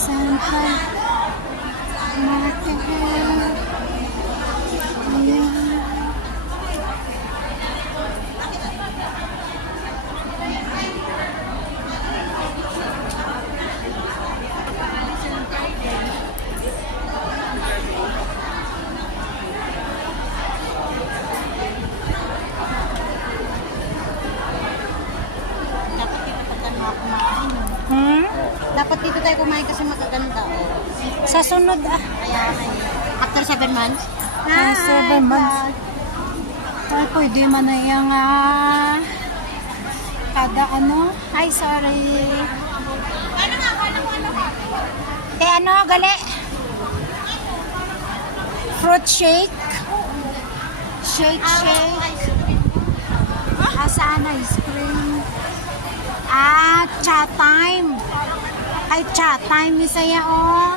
Central Market. Ayan. Hmm? Dapat dito tayo kumain kasi magaganda. Oh. Sa sunod Kaya after 7 months. 7 months. Ay, pwede man na yung kada ano. Ay, sorry. Ano, gali? Fruit shake. Shake. Saan ice cream? Cha time. Ay, cha time. Isaya, oh.